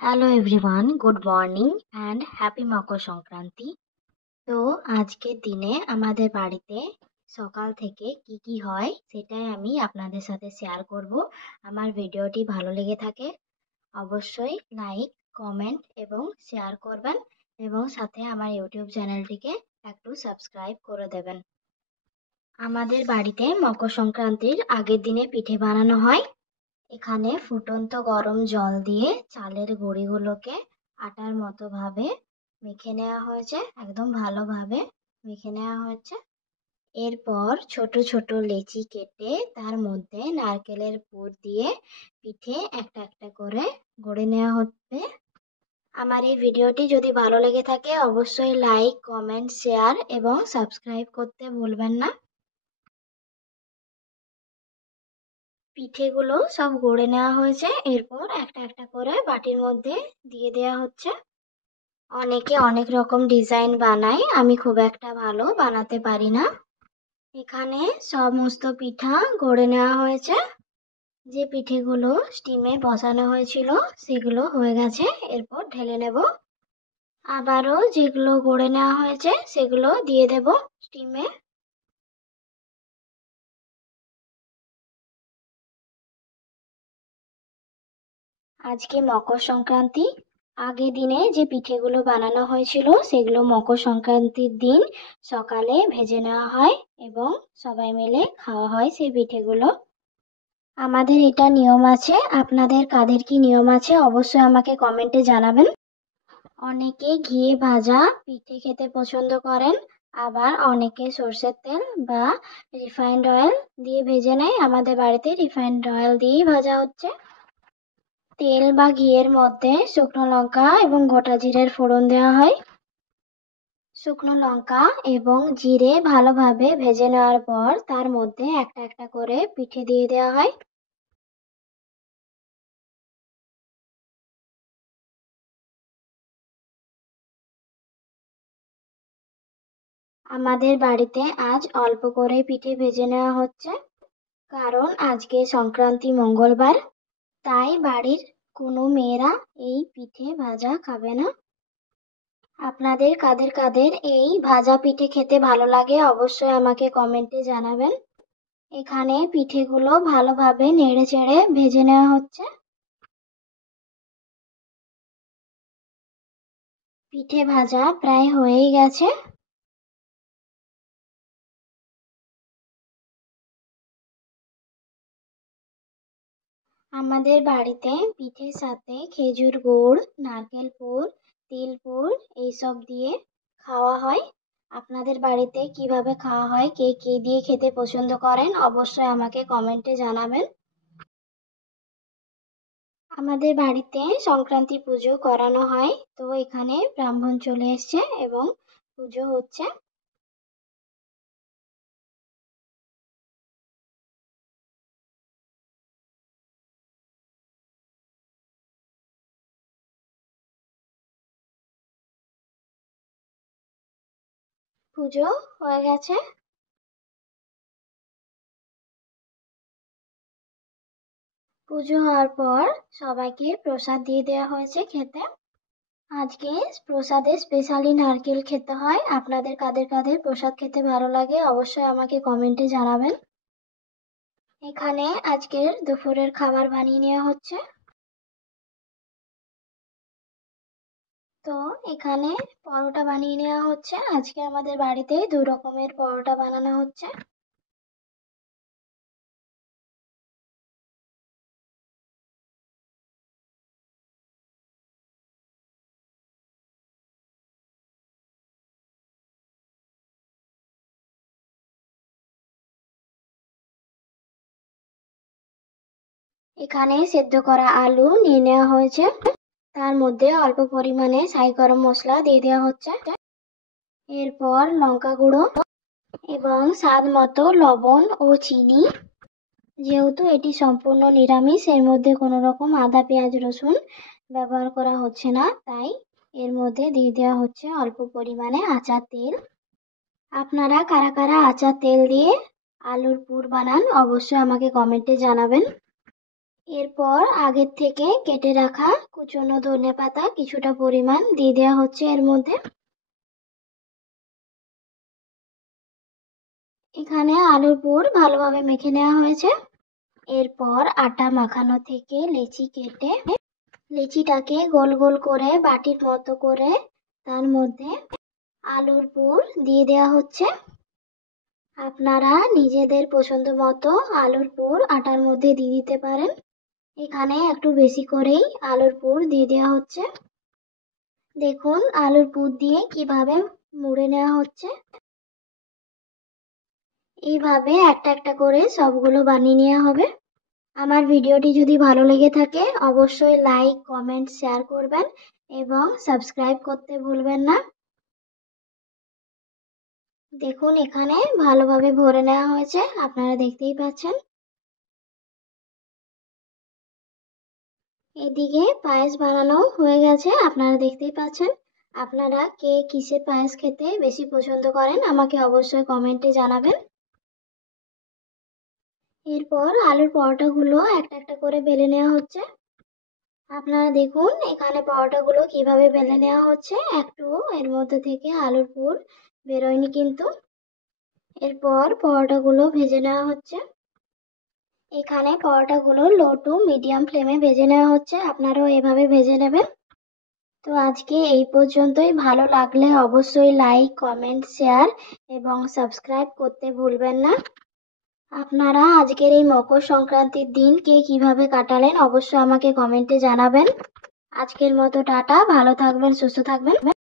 Hello everyone, good morning and happy Makar Sankranti. তো আজকের দিনে আমাদের বাড়িতে সকাল থেকে কি কি হয় সেটাই আমি আপনাদের সাথে শেয়ার করব। আমার ভিডিওটি ভালো লেগে থাকে অবশ্যই লাইক, কমেন্ট এবং শেয়ার করবেন এবং সাথে আমার ইউটিউব চ্যানেলটিকে একটু সাবস্ক্রাইব করে দেবেন। আমাদের বাড়িতে মকর সংক্রান্তির আগের দিনে পিঠে বানানো হয়। এখানে ফুটন্ত গরম জল দিয়ে চালের গুঁড়িগুলোকে আটার মতো ভাবে মেখে নেওয়া হয়েছে, একদম ভালোভাবে মেখে নেওয়া হয়েছে। এরপর ছোট ছোট লেচি কেটে তার মধ্যে নারকেলের পুর দিয়ে পিঠে একটা একটা করে গড়ে নেওয়া হচ্ছে। আমার এই ভিডিওটি যদি ভালো লেগে থাকে অবশ্যই লাইক, কমেন্ট, শেয়ার এবং সাবস্ক্রাইব করতে ভুলবেন না। পিঠেগুলো সব গড়ে নেওয়া হয়েছে, এরপর একটা একটা করে বাটির মধ্যে দিয়ে দেওয়া হচ্ছে। অনেকে অনেক রকম ডিজাইন বানায়, আমি খুব একটা ভালো বানাতে পারি না। এখানে সমস্ত পিঠা গড়ে নেওয়া হয়েছে। যে পিঠেগুলো স্টিমে বসানো হয়েছিল সেগুলো হয়ে গেছে, এরপর ঢেলে নেব। আবারও যেগুলো গড়ে নেওয়া হয়েছে সেগুলো দিয়ে দেব স্টিমে। আজকে মকর সংক্রান্তি। আগের দিনে যে পিঠেগুলো বানানো হয়েছিল সেগুলো মকর সংক্রান্তির দিন সকালে ভেজে নেওয়া হয় এবং সবাই মিলে খাওয়া হয় সেই পিঠেগুলো। আমাদের এটা নিয়ম আছে, আপনাদের কাদের কি নিয়ম আছে অবশ্যই আমাকে কমেন্টে জানাবেন। অনেকে ঘিয়ে ভাজা পিঠে খেতে পছন্দ করেন, আবার অনেকে সরষের তেল বা রিফাইন্ড অয়েল দিয়ে ভেজে নেয়। আমাদের বাড়িতে রিফাইন্ড অয়েল দিয়েই ভাজা হচ্ছে। তেল বা ঘিয়ের মধ্যে শুকনো লঙ্কা এবং গোটা জিরের ফোড়ন দেওয়া হয়। শুকনো লঙ্কা এবং জিরে ভালোভাবে ভেজে নেওয়ার পর তার মধ্যে একটা একটা করে পিঠে দিয়ে দেওয়া হয়। আমাদের বাড়িতে আজ অল্প করে পিঠে ভেজে নেওয়া হচ্ছে, কারণ আজকে সংক্রান্তি মঙ্গলবার, তাই বাড়ির কোনো মেয়েরা এই পিঠে ভাজা খাবে না। আপনাদের কাদের কাদের এই ভাজা পিঠে খেতে ভালো লাগে অবশ্যই আমাকে কমেন্টে জানাবেন। এখানে পিঠেগুলো ভালোভাবে নেড়েচেড়ে ভেজে নেওয়া হচ্ছে। পিঠে ভাজা প্রায় হয়েই গেছে। আমাদের বাড়িতে পিঠের সাথে খেজুর গুড়, নারকেল পুর, তিল পুর এইসব দিয়ে খাওয়া হয়। আপনাদের বাড়িতে কিভাবে খাওয়া হয়, কে কি দিয়ে খেতে পছন্দ করেন অবশ্যই আমাকে কমেন্টে জানাবেন। আমাদের বাড়িতে সংক্রান্তি পুজো করানো হয়, তো এখানে ব্রাহ্মণ চলে এসছে এবং পুজো হচ্ছে। পুজো হয়ে গেছে। পুজো হওয়ার পর সবাইকে প্রসাদ দিয়ে দেওয়া হয়েছে খেতে। আজকে প্রসাদে স্পেশালি নারকেল খেতে হয়। আপনাদের কাদের কাদের প্রসাদ খেতে ভালো লাগে অবশ্যই আমাকে কমেন্টে জানাবেন। এখানে আজকের দুপুরের খাবার বানিয়ে নেওয়া হচ্ছে। তো এখানে পরোটা বানিয়ে নেওয়া হচ্ছে। আজকে আমাদের বাড়িতে দু রকমের পরোটা বানানো হচ্ছে। এখানে সেদ্ধ করা আলু নিয়ে নেওয়া হয়েছে, তার মধ্যে অল্প পরিমাণে ছাই গরম মশলা দিয়ে দেওয়া হচ্ছে। এরপর লঙ্কা গুঁড়ো এবং স্বাদ মতো লবণ ও চিনি। যেহেতু এটি সম্পূর্ণ নিরামিষ, এর মধ্যে কোনো রকম আদা, পেঁয়াজ, রসুন ব্যবহার করা হচ্ছে না, তাই এর মধ্যে দিয়ে দেওয়া হচ্ছে অল্প পরিমাণে আচার তেল। আপনারা কারা কারা আচার তেল দিয়ে আলুর পুর বানান অবশ্যই আমাকে কমেন্টে জানাবেন। এরপর আগের থেকে কেটে রাখা কুচনো ধনেপাতা কিছুটা পরিমাণ দিয়ে দেওয়া হচ্ছে এর মধ্যে। এখানে আলুর পুর ভালোভাবে মেখে নেওয়া হয়েছে। এরপর আটা মাখানো থেকে লেচি কেটে লেচিটাকে গোল গোল করে বাটির মতো করে তার মধ্যে আলুর পুর দিয়ে দেওয়া হচ্ছে। আপনারা নিজেদের পছন্দ মতো আলুর পুর আটার মধ্যে দিয়ে দিতে পারেন। এখানে একটু বেশি করেই আলুর পুর দিয়ে দেওয়া হচ্ছে। দেখুন আলুর পুর দিয়ে কিভাবে মুড়ে নেওয়া হচ্ছে। এইভাবে একটা একটা করে সবগুলো বানিয়ে নেওয়া হবে। আমার ভিডিওটি যদি ভালো লেগে থাকে অবশ্যই লাইক, কমেন্ট, শেয়ার করবেন এবং সাবস্ক্রাইব করতে ভুলবেন না। দেখুন এখানে ভালোভাবে ভরে নেওয়া হয়েছে, আপনারা দেখতেই পাচ্ছেন। এদিকে পায়েস বানানো হয়ে গেছে, আপনারা দেখতেই পাচ্ছেন। আপনারা কে কিসের পায়েস খেতে বেশি পছন্দ করেন আমাকে অবশ্যই কমেন্টে জানাবেন। এরপর আলুর পরোটাগুলো একটা একটা করে বেলে নেওয়া হচ্ছে। আপনারা দেখুন এখানে পরোটাগুলো কিভাবে বেলে নেওয়া হচ্ছে, একটু এর মধ্যে থেকে আলুর পুর বেরোয়নি কিন্তু। এরপর পরোটাগুলো ভেজে নেওয়া হচ্ছে। এখানে পরোটাগুলো লো টু মিডিয়াম ফ্লেমে ভেজে নেওয়া হচ্ছে, আপনারাও এভাবে ভেজে নেবেন। তো আজকে এই পর্যন্তই। ভালো লাগলে অবশ্যই লাইক, কমেন্ট, শেয়ার এবং সাবস্ক্রাইব করতে ভুলবেন না। আপনারা আজকের এই মকর সংক্রান্তির দিন কে কিভাবে কাটালেন অবশ্যই আমাকে কমেন্টে জানাবেন। আজকের মতো টাটা, ভালো থাকবেন, সুস্থ থাকবেন।